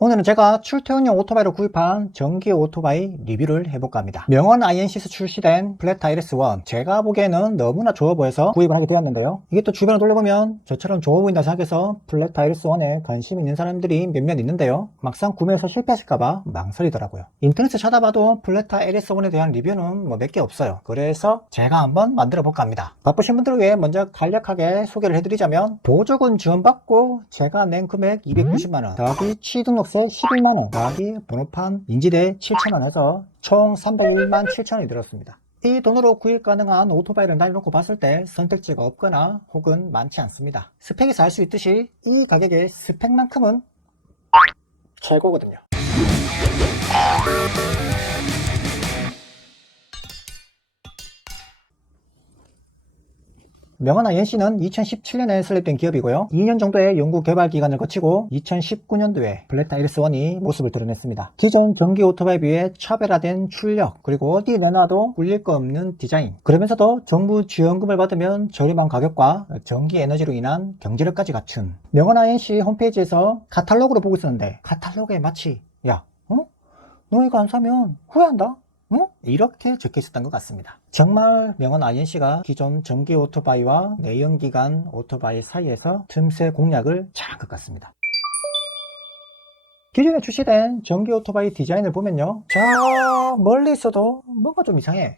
오늘은 제가 출퇴근용 오토바이로 구입한 전기 오토바이 리뷰를 해볼까 합니다. 명원 INC에서 출시된 플랫타 LS1, 제가 보기에는 너무나 좋아 보여서 구입을 하게 되었는데요. 이게 또 주변을 돌려보면 저처럼 좋아 보인다 생각해서 플랫타 LS1에 관심 있는 사람들이 몇몇 있는데요. 막상 구매해서 실패하실까봐 망설이더라고요. 인터넷에 찾아봐도 플랫타 LS1에 대한 리뷰는 몇 개 없어요. 그래서 제가 한번 만들어 볼까 합니다. 바쁘신 분들을 위해 먼저 간략하게 소개를 해드리자면, 보조금 지원받고 제가 낸 금액 290만원 더하기 취등록세 11만원 더하기 번호판 인지대 7,000원 해서 총 301만 7천원이 들었습니다. 이 돈으로 구입 가능한 오토바이를 날려놓고 봤을 때 선택지가 없거나 혹은 많지 않습니다. 스펙에서 알 수 있듯이 이 가격의 스펙만큼은 최고거든요. 명원 INC는 2017년에 설립된 기업이고요. 2년 정도의 연구 개발 기간을 거치고 2019년도에 플랫타 LS1이 모습을 드러냈습니다. 기존 전기 오토바이에 비해 차별화된 출력, 그리고 어디 내놔도 꿀릴 거 없는 디자인, 그러면서도 정부 지원금을 받으면 저렴한 가격과 전기 에너지로 인한 경제력까지 갖춘, 명원 INC 홈페이지에서 카탈로그로 보고 있었는데, 카탈로그에 마치 야, 너 이거 안 사면 후회한다? 이렇게 적혀 있었던 것 같습니다. 정말 명원 INC가 기존 전기 오토바이와 내연기관 오토바이 사이에서 틈새 공략을 잘한 것 같습니다. 기존에 출시된 전기 오토바이 디자인을 보면요, 저 멀리 있어도 뭔가 좀 이상해,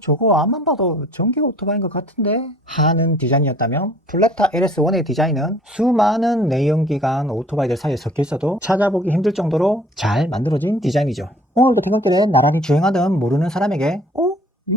저거 앞만 봐도 전기 오토바이인 것 같은데 하는 디자인이었다면, 플랫타 LS1의 디자인은 수많은 내연기관 오토바이들 사이에 섞여 있어도 찾아보기 힘들 정도로 잘 만들어진 디자인이죠. 오늘도 퇴근길에 나란히 주행하던 모르는 사람에게 이거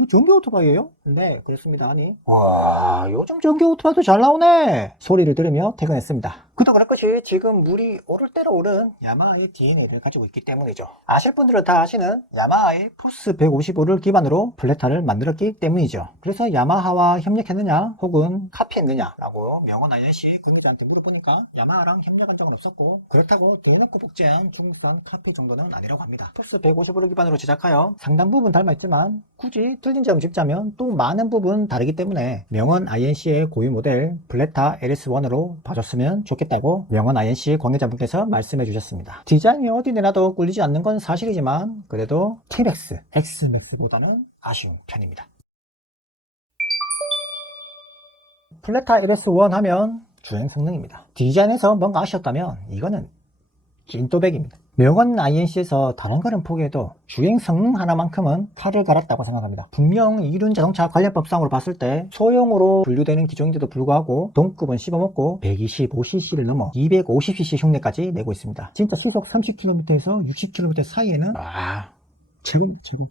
전기 오토바이예요? 네, 그렇습니다. 아니, 와, 요즘 전기 오토바이도 잘 나오네 소리를 들으며 퇴근했습니다. 그도 그럴 것이 지금 물이 오를 대로 오른 야마하의 DNA를 가지고 있기 때문이죠. 아실 분들은 다 아시는 야마하의 포스 155를 기반으로 플랫타를 만들었기 때문이죠. 그래서 야마하와 협력했느냐 혹은 카피했느냐 라고 명원 INC 구매자한테 물어보니까 야마하랑 협력한 적은 없었고, 그렇다고 대놓고 복제한 중국산 카피 정도는 아니라고 합니다. 포스 155를 기반으로 제작하여 상당 부분 닮아있지만 굳이 틀린 점 짚자면 또 많은 부분 다르기 때문에 명원 INC의 고유 모델 플랫타 LS1으로 봐줬으면 좋겠다고 명원 INC 관계자분께서 말씀해 주셨습니다. 디자인이 어디 내놔도 꿀리지 않는 건 사실이지만 그래도 T-Max, X-Max보다는 아쉬운 편입니다. 플랫타 LS1 하면 주행 성능입니다. 디자인에서 뭔가 아쉬웠다면 이거는 찐또백입니다. 명원 INC에서 다른 거는 포기해도 주행 성능 하나만큼은 칼을 갈았다고 생각합니다. 분명 이륜 자동차 관련법상으로 봤을 때 소형으로 분류되는 기종인데도 불구하고 동급은 씹어먹고 125cc를 넘어 250cc 흉내까지 내고 있습니다. 진짜 시속 30km에서 60km 사이에는 최고입니다. 최고.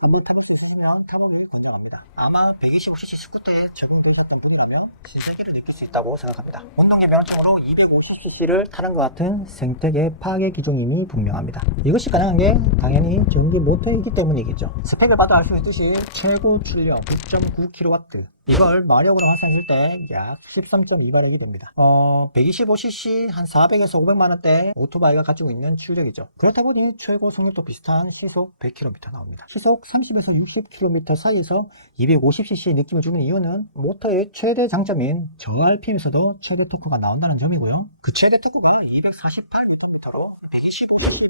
한번 타볼 수 있으면 타보기를 권장합니다. 아마 125cc 스쿠터에 적응도를 같은 분이라면 신세계를 느낄 수 있다고 생각합니다. 운동계 면허증으로 250cc를 타는 것 같은 생태계 파괴 기종임이 분명합니다. 이것이 가능한 게 당연히 전기 모터이기 때문이겠죠. 스펙을 봐도 알 수 있듯이 최고 출력 9.9kW, 이걸 마력으로 환산했을 때 약 13.2마력이 됩니다. 125cc 한 400에서 500만원대 오토바이가 가지고 있는 출력이죠. 그렇다 보니 최고 속력도 비슷한 시속 100km 나옵니다. 시속 30에서 60km 사이에서 250cc 느낌을 주는 이유는 모터의 최대 장점인 저RPM에서도 최대 토크가 나온다는 점이고요. 그 최대 토크는 248Nm로 125cc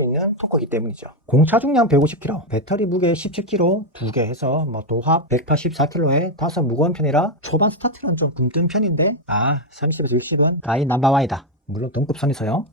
있는 토크이기 때문이죠. 공차 중량 150kg, 배터리 무게 17kg, 두 개 해서 도합 184kg에 다소 무거운 편이라 초반 스타트는 좀 굼뜬 편인데 30에서 60은 가히 넘버원이다. 물론 동급선에서요.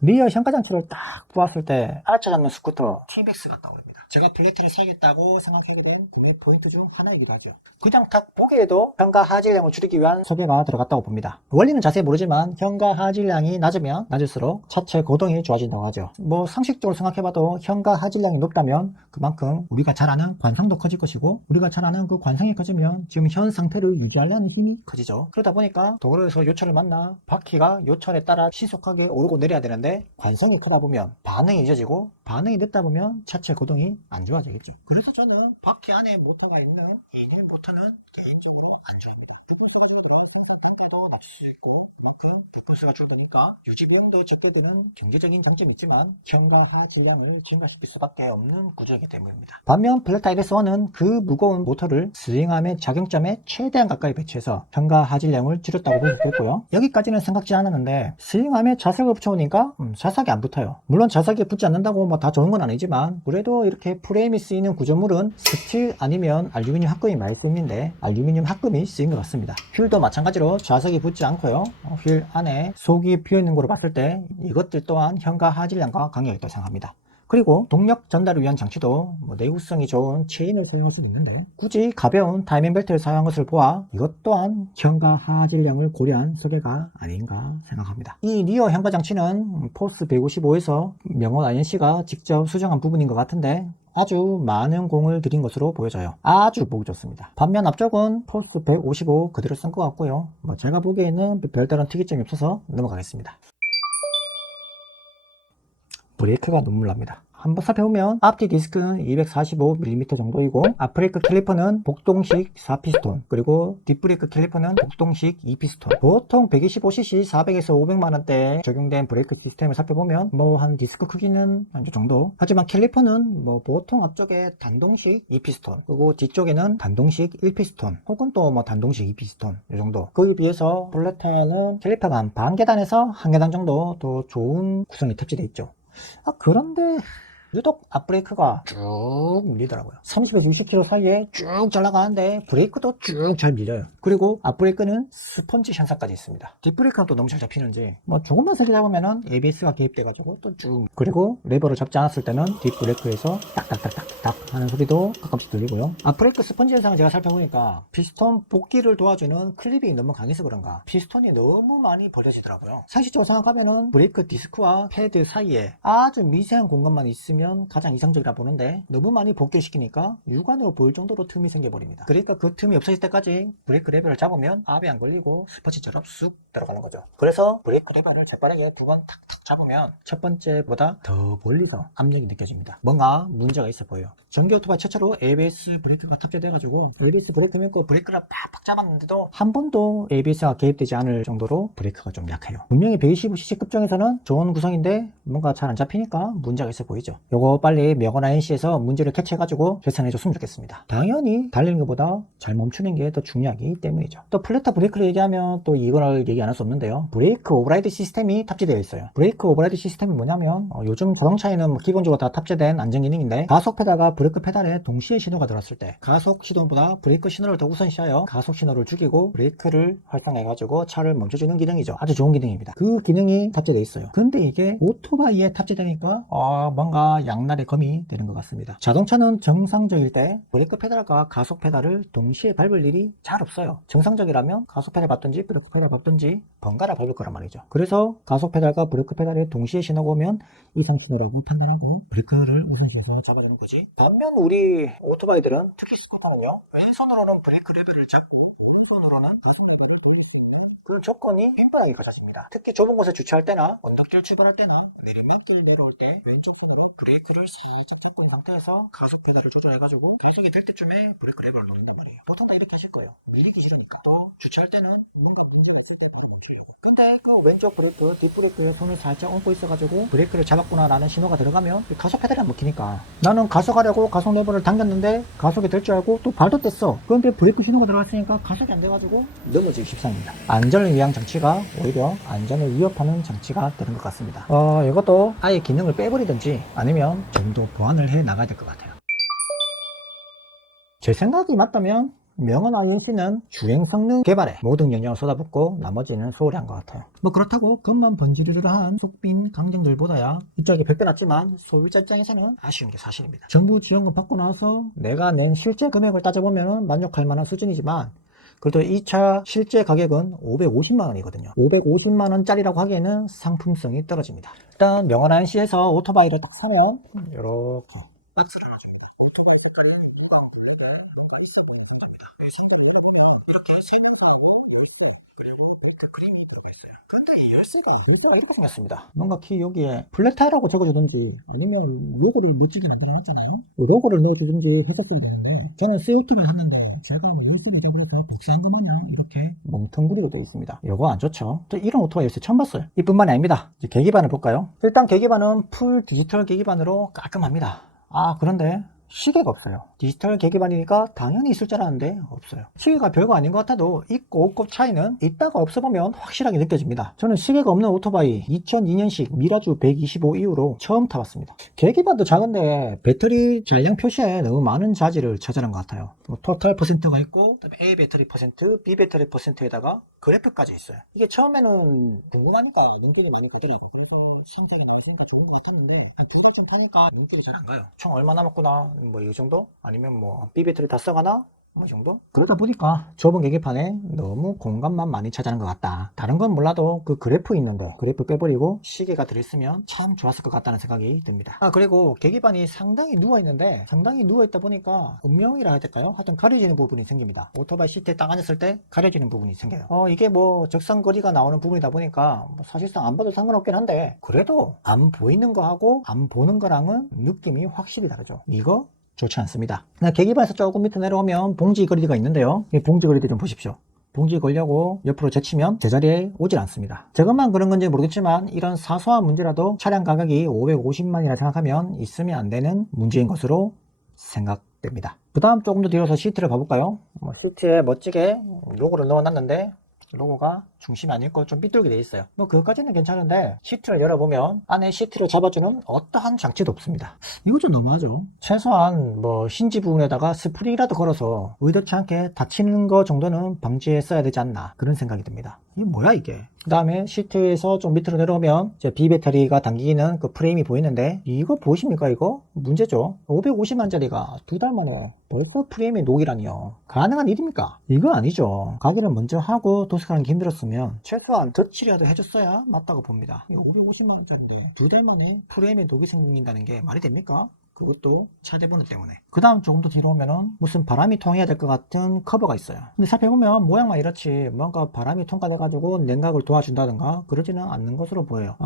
리어 현가장치를 딱 보았을 때 알짜 잡는 스쿠터 T-Max가 떠오릅니다. 제가 플랫타를 사겠다고 생각해둔 구매 포인트 중 하나이기도 하죠. 그냥 딱 보기에도 현가 하질량을 줄이기 위한 소개가 들어갔다고 봅니다. 원리는 자세히 모르지만 현가 하질량이 낮으면 낮을수록 차체 고동이 좋아진다고 하죠. 상식적으로 생각해봐도 현가 하질량이 높다면 그만큼 우리가 잘 아는 관성도 커질 것이고, 우리가 잘 아는 그 관성이 커지면 지금 현 상태를 유지하려는 힘이 커지죠. 그러다 보니까 도로에서 요철을 만나 바퀴가 요철에 따라 신속하게 오르고 내려야 되는데, 관성이 크다 보면 반응이 늦어지고, 반응이 늦다 보면 차체 고동이 안 좋아지겠죠. 그래서 저는 바퀴 안에 모터가 있는 2일 모터는 개인적으로 안 좋아합니다. 조금 하다가 이 공간 반대로 납수 있고 그만큼 100% 연수가 줄어드니까 유지 비용도 적게 드는 경제적인 장점이 있지만 현과 하 질량을 증가시킬 수밖에 없는 구조이기 때문입니다. 반면 플랫타 LS1은 그 무거운 모터를 스윙암의 작용점에 최대한 가까이 배치해서 현과 하 질량을 줄였다고 볼 수 있고요. 여기까지는 생각지 않았는데 스윙암에 자석을 붙여오니까 자석이 안 붙어요. 물론 자석이 붙지 않는다고 뭐 다 좋은 건 아니지만 그래도 이렇게 프레임이 쓰이는 구조물은 스틸 아니면 알루미늄 합금이 많이 쓰이는데 알루미늄 합금이 쓰인 것 같습니다. 휠도 마찬가지로 자석이 붙지 않고요. 휠 안에 속이 비어있는 거로 봤을 때 이것들 또한 현과 하 질량과 관계가 있다고 생각합니다. 그리고 동력 전달을 위한 장치도 내구성이 좋은 체인을 사용할 수도 있는데 굳이 가벼운 타이밍 벨트를 사용한 것을 보아 이것 또한 현과 하 질량을 고려한 설계가 아닌가 생각합니다. 이 리어 현과 장치는 포스 155에서 명원 INC가 직접 수정한 부분인 것 같은데 아주 많은 공을 들인 것으로 보여져요. 아주 보기 좋습니다. 반면 앞쪽은 포스 155 그대로 쓴 것 같고요. 제가 보기에는 별다른 특이점이 없어서 넘어가겠습니다. 브레이크가 눈물 납니다. 한번 살펴보면 앞뒤 디스크는 245mm 정도이고 앞브레이크 캘리퍼는 복동식 4피스톤 그리고 뒷브레이크 캘리퍼는 복동식 2피스톤 보통 125cc 400에서 500만원대에 적용된 브레이크 시스템을 살펴보면 한 디스크 크기는 이 정도 하지만 캘리퍼는 보통 앞쪽에 단동식 2피스톤 그리고 뒤쪽에는 단동식 1피스톤 혹은 또 단동식 2피스톤 이 정도 거기에 비해서 플랫타는 캘리퍼가 한 반 계단에서 한 계단 정도 더 좋은 구성이 탑재되어 있죠. 그런데 유독 앞브레이크가 쭉 밀리더라고요. 30에서 60km 사이에 쭉 잘 나가는데 브레이크도 쭉 잘 밀려요. 그리고 앞브레이크는 스펀지 현상까지 있습니다. 뒷브레이크는 또 너무 잘 잡히는지 조금만 세게 잡으면은 ABS가 개입돼가지고 또 쭉 그리고 레버를 잡지 않았을 때는 뒷브레이크에서 딱딱딱딱딱 하는 소리도 가끔씩 들리고요. 앞브레이크 스펀지 현상을 제가 살펴보니까 피스톤 복귀를 도와주는 클립이 너무 강해서 그런가 피스톤이 너무 많이 버려지더라고요. 상식적으로 생각하면은 브레이크 디스크와 패드 사이에 아주 미세한 공간만 있으면 가장 이상적이라 보는데 너무 많이 복귀를 시키니까 육안으로 보일 정도로 틈이 생겨버립니다. 그러니까 그 틈이 없어질 때까지 브레이크 레버를 잡으면 압이 안 걸리고 스펀지처럼 쑥 들어가는 거죠. 그래서 브레이크 레버를 재빠르게 두 번 탁탁 잡으면 첫 번째보다 더 멀리서 압력이 느껴집니다. 뭔가 문제가 있어 보여요. 전기 오토바이 최초로 ABS 브레이크가 탑재돼가지고 ABS 브레이크 밀고 브레이크를 팍팍 잡았는데도 한 번도 ABS가 개입되지 않을 정도로 브레이크가 좀 약해요. 분명히 125cc 급정에서는 좋은 구성인데 뭔가 잘 안 잡히니까 문제가 있어 보이죠. 요거 빨리 명원 INC에서 문제를 캐치해가지고 개선해 줬으면 좋겠습니다. 당연히 달리는 것보다 잘 멈추는 게 더 중요하기 때문이죠. 또 플랫타 브레이크를 얘기하면 또 이걸 얘기 안 할 수 없는데요. 브레이크 오버라이드 시스템이 탑재되어 있어요. 브레이크 오버라이드 시스템이 뭐냐면 요즘 자동차에는 기본적으로 다 탑재된 안전 기능인데 가속 페달과 브레이크 페달에 동시에 신호가 들어왔을 때 가속 신호보다 브레이크 신호를 더 우선시하여 가속 신호를 죽이고 브레이크를 활성해가지고 차를 멈춰주는 기능이죠. 아주 좋은 기능입니다. 그 기능이 탑재되어 있어요. 근데 이게 오토바이에 탑재되니까 뭔가 양날의 검이 되는 것 같습니다. 자동차는 정상적일 때 브레이크 페달과 가속 페달을 동시에 밟을 일이 잘 없어요. 정상적이라면 가속 페달 밟든지 브레이크 페달 밟든지 번갈아 밟을 거란 말이죠. 그래서 가속 페달과 브레이크 페달에 동시에 신호가 오면 이상 신호라고 판단하고 브레이크를 우선시해서 잡아주는 거지. 반면 우리 오토바이들은 특히 스쿠터는요 왼손으로는 브레이크 레버를 잡고 오른손으로는 가속 레버를 돌릴 수 있는 그 조건이 빈번하게 갖춰집니다. 특히 좁은 곳에 주차할 때나 언덕길 출발할 때나 내리막길 내려올 때 왼쪽 손으로 브레이크를 살짝 잡고 있는 상태에서 가속 페달을 조절해가지고 가속이 될 때쯤에 브레이크 레버를 놓는단 말이에요. 보통 다 이렇게 하실 거예요. 밀리기 싫으니까. 또 주차할 때는 뭔가 문제가 있을 때 바로 멈추세요. 근데 그 왼쪽 브레이크, 뒷브레이크에 손을 살짝 얹고 있어가지고 브레이크를 잡았구나 라는 신호가 들어가면 가속 페달이 안 먹히니까 나는 가속하려고 가속 레버를 당겼는데 가속이 될 줄 알고 또 발도 뗐어. 그런데 브레이크 신호가 들어갔으니까 가속이 안 돼가지고 넘어지기 십상입니다. 안전을 위한 장치가 오히려 안전을 위협하는 장치가 되는 것 같습니다. 이것도 아예 기능을 빼버리든지 아니면 좀 더 보완을 해 나가야 될 것 같아요. 제 생각이 맞다면 명원 INC는 주행 성능 개발에 모든 영역을 쏟아붓고 나머지는 소홀히 한 것 같아요. 그렇다고 겉만 번지르르한 속빈 강정들보다야 이쪽이 100배 낫지만 소비자 입장에서는 아쉬운 게 사실입니다. 정부 지원금 받고 나서 내가 낸 실제 금액을 따져보면 만족할 만한 수준이지만 그래도 이 차 실제 가격은 550만원이거든요. 550만원짜리라고 하기에는 상품성이 떨어집니다. 일단 명원 INC에서 오토바이를 딱 사면 이렇게 박스를 열쇠가 이렇게 생겼습니다. 뭔가 키 여기에 플랫타이라고 적어주든지 아니면 로고를 멋지게 만들어놨잖아요. 로고를 넣어주든지 해줬으면 되는데 저는 CO2를 샀는데 제가 열쇠를 적어서 복사한 것 마냥 이렇게 멍텅구리로 되어 있습니다. 이거 안 좋죠. 또 이런 오토바이 열쇠 처음 봤어요. 이뿐만이 아닙니다. 이제 계기판을 볼까요? 일단 계기판은 풀 디지털 계기판으로 깔끔합니다. 그런데 시계가 없어요. 디지털 계기판이니까 당연히 있을 줄 알았는데 없어요. 시계가 별거 아닌 것 같아도 있고 없고 차이는 있다가 없어보면 확실하게 느껴집니다. 저는 시계가 없는 오토바이 2002년식 미라주 125 이후로 처음 타봤습니다. 계기판도 작은데 배터리 잔량 표시에 너무 많은 자질을 저장한 것 같아요. 토탈 퍼센트가 있고 그다음에 A 배터리 퍼센트, B 배터리 퍼센트에다가 그래프까지 있어요. 이게 처음에는 궁금하니까 눈길이 많이 가더라고요. 그래서 신기하게 나왔으니까 좋은 거 같았는데 그거 좀 타니까 눈길이 잘 안 가요. 총 얼마 남았구나 뭐 이 정도? 아니면 뭐 B 배터리 다 써가나? 뭐 이 정도? 그러다 보니까 좁은 계기판에 너무 공간만 많이 차지하는 것 같다. 다른 건 몰라도 그 그래프 있는데 그래프 빼버리고 시계가 들어있으면 참 좋았을 것 같다는 생각이 듭니다. 그리고 계기판이 상당히 누워있는데 상당히 누워있다 보니까 음영이라 해야 될까요? 하여튼 가려지는 부분이 생깁니다. 오토바이 시트에 딱 앉았을 때 가려지는 부분이 생겨요. 이게 뭐 적상거리가 나오는 부분이다 보니까 뭐 사실상 안 봐도 상관없긴 한데 그래도 안 보이는 거하고 안 보는 거랑은 느낌이 확실히 다르죠. 이거 좋지 않습니다. 계기판에서 조금 밑에 내려오면 봉지 거리가 있는데요. 이 봉지 거리들 좀 보십시오. 봉지 걸려고 옆으로 제치면 제자리에 오질 않습니다. 저것만 그런 건지 모르겠지만 이런 사소한 문제라도 차량 가격이 550만이라 생각하면 있으면 안 되는 문제인 것으로 생각됩니다. 그 다음 조금 더 뒤로서 시트를 봐볼까요? 시트에 멋지게 로고를 넣어놨는데 로고가 중심이 아니고 좀 삐뚤게 돼 있어요. 뭐 그것까지는 괜찮은데 시트를 열어보면 안에 시트를 잡아주는 어떠한 장치도 없습니다. 이거 좀 너무하죠. 최소한 뭐 힌지 부분에다가 스프링이라도 걸어서 의도치 않게 다치는 거 정도는 방지했어야 되지 않나 그런 생각이 듭니다. 이게 뭐야 이게. 그 다음에 시트에서 좀 밑으로 내려오면 이제 B 배터리가 당기는 그 프레임이 보이는데 이거 보이십니까? 이거 문제죠. 550만짜리가 두 달 만에 벌써 프레임이 녹이라니요. 가능한 일입니까? 이거 아니죠. 가기를 먼저 하고 도색하는 게 힘들었으면 최소한 덧칠이라도 해줬어야 맞다고 봅니다. 550만원짜리인데 두 달 만에 프레임에 녹이 생긴다는 게 말이 됩니까? 그것도 차대번호 때문에. 그 다음 조금 더 뒤로 오면은 무슨 바람이 통해야 될 것 같은 커버가 있어요. 근데 살펴보면 모양만 이렇지 뭔가 바람이 통과돼가지고 냉각을 도와준다든가 그러지는 않는 것으로 보여요.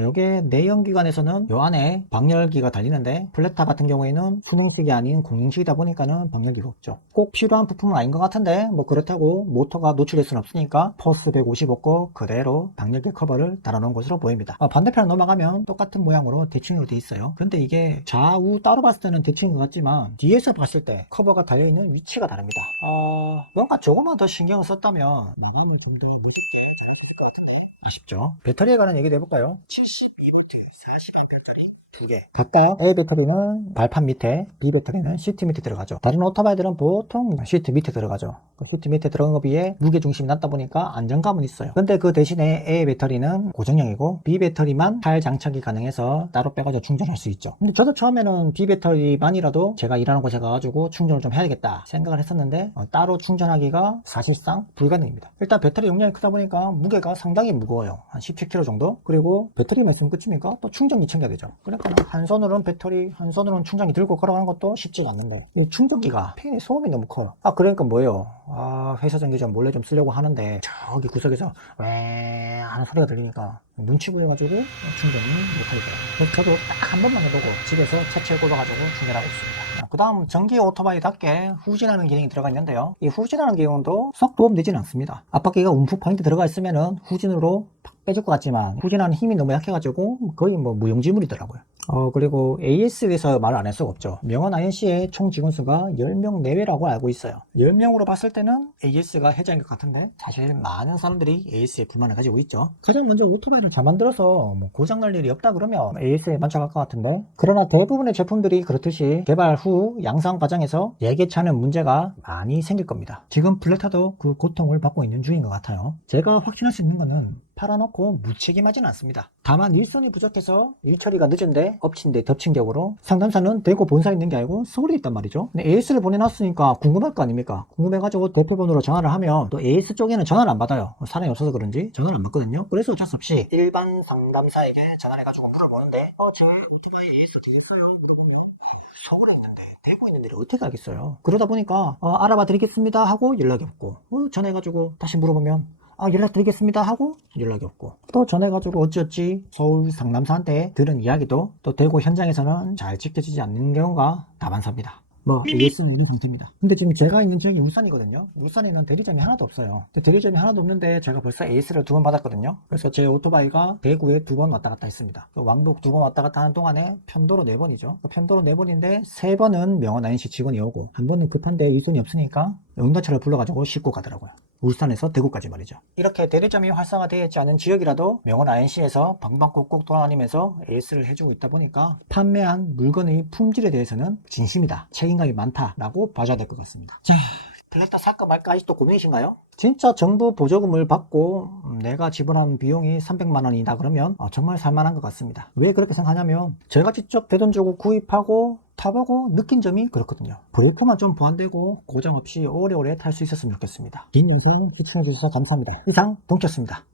요게 내연기관에서는 요 안에 방열기가 달리는데 플랫타 같은 경우에는 수능식이 아닌 공랭식이다 보니까는 방열기가 없죠. 꼭 필요한 부품은 아닌 것 같은데 뭐 그렇다고 모터가 노출될 수는 없으니까 포스 155 거 그대로 방열기 커버를 달아놓은 것으로 보입니다. 반대편 넘어가면 똑같은 모양으로 대칭으로 돼 있어요. 근데 이게 좌우 따로 봤을 때는 대칭인 것 같지만 뒤에서 봤을 때 커버가 달려있는 위치가 다릅니다. 뭔가 조금만 더 신경을 썼다면 이건 좀 더 멋있게 잘 보일 것 같은데 아쉽죠. 배터리에 관한 얘기도 해볼까요? 72V 40A짜리 두 개. 각각 A 배터리는 발판 밑에, B 배터리는 시트 밑에 들어가죠. 다른 오토바이들은 보통 시트 밑에 들어가죠. 그 시트 밑에 들어간 것 비해 무게 중심이 낮다 보니까 안정감은 있어요. 근데 그 대신에 A 배터리는 고정형이고 B 배터리만 탈 장착이 가능해서 따로 빼가지고 충전할 수 있죠. 근데 저도 처음에는 B 배터리만이라도 제가 일하는 곳에 가가지고 충전을 좀 해야겠다 생각을 했었는데 따로 충전하기가 사실상 불가능입니다. 일단 배터리 용량이 크다 보니까 무게가 상당히 무거워요. 한 17kg 정도. 그리고 배터리만 있으면 끝입니까? 또 충전기 챙겨야 되죠. 그러니까 한 손으로는 배터리, 한 손으로는 충전기 들고 걸어가는 것도 쉽지가 않는데 이 충전기가 팬의 소음이 너무 커요. 그러니까 뭐예요? 회사 전기 좀 몰래 좀 쓰려고 하는데 저기 구석에서 왜 하는 소리가 들리니까 눈치 보여가지고 충전이 못하겠더라고요. 그래서 저도 딱 한 번만 해보고 집에서 차체에 꽂아가지고 충전하고 있습니다. 그 다음 전기 오토바이답게 후진하는 기능이 들어가 있는데요. 이 후진하는 기능도 썩 도움되지는 않습니다. 앞바퀴가 움푹 포인트 들어가 있으면은 후진으로 팍 빼줄 것 같지만 후진하는 힘이 너무 약해가지고 거의 뭐 무용지물이더라고요. 그리고 AS에 대해서 말을 안 할 수가 없죠. 명원 INC의 총 직원수가 10명 내외라고 알고 있어요. 10명으로 봤을 때는 AS가 해자인 것 같은데 사실 많은 사람들이 AS에 불만을 가지고 있죠. 가장 먼저 오토바이를 잘 만들어서 뭐 고장날 일이 없다 그러면 AS에 만족할 것 같은데 그러나 대부분의 제품들이 그렇듯이 개발 후 양산 과정에서 예기치 않은 문제가 많이 생길 겁니다. 지금 블랙타도 그 고통을 받고 있는 중인 것 같아요. 제가 확신할 수 있는 거는 팔아놓고 무책임하지는 않습니다. 다만 일손이 부족해서 일처리가 늦은데 엎친 데 덮친 격으로 상담사는 대고 본사에 있는 게 아니고 서울에 있단 말이죠. 근데 AS를 보내놨으니까 궁금할 거 아닙니까? 궁금해가지고 대표번호로 전화를 하면 또 AS 쪽에는 전화를 안 받아요. 사람이 없어서 그런지 전화를 안 받거든요. 그래서 어쩔 수 없이 일반 상담사에게 전화를 해가지고 물어보는데 제 오토바이 AS 어떻게 됐어요? 물어보면 서울에 있는데 대구에 있는 데를 어떻게 알겠어요? 그러다 보니까 알아봐 드리겠습니다 하고 연락이 없고 전화해가지고 다시 물어보면 연락드리겠습니다 하고 연락이 없고, 또 전해가지고 어찌어찌 서울 상남사한테 들은 이야기도 또 대구 현장에서는 잘 지켜지지 않는 경우가 다반사입니다. 뭐 이길 수는 있는 상태입니다. 근데 지금 제가 있는 지역이 울산이거든요. 울산에는 대리점이 하나도 없어요. 근데 대리점이 하나도 없는데 제가 벌써 에이스를 2번 받았거든요. 그래서 제 오토바이가 대구에 2번 왔다 갔다 했습니다. 왕복 2번 왔다 갔다 하는 동안에 편도로 4번이죠. 편도로 4번인데 3번은 명원 INC 직원이 오고, 한 번은 급한데 일손이 없으니까 응답차를 불러가지고 싣고 가더라고요. 울산에서 대구까지 말이죠. 이렇게 대리점이 활성화되어 있지 않은 지역이라도 명원 INC에서 방방곡곡 돌아다니면서 에이스를 해주고 있다 보니까 판매한 물건의 품질에 대해서는 진심이다, 책임감이 많다라고 봐줘야 될 것 같습니다. 자, 플랫타 살까 말까 아직도 고민이신가요? 진짜 정부 보조금을 받고 내가 지불한 비용이 300만원이다 그러면 정말 살만한 것 같습니다. 왜 그렇게 생각하냐면 제가 직접 내 돈 주고 구입하고 타보고 느낀 점이 그렇거든요. 브레이크만 좀 보완되고 고장 없이 오래오래 탈 수 있었으면 좋겠습니다. 긴 영상 시청해주셔서 감사합니다. 이상 동키였습니다.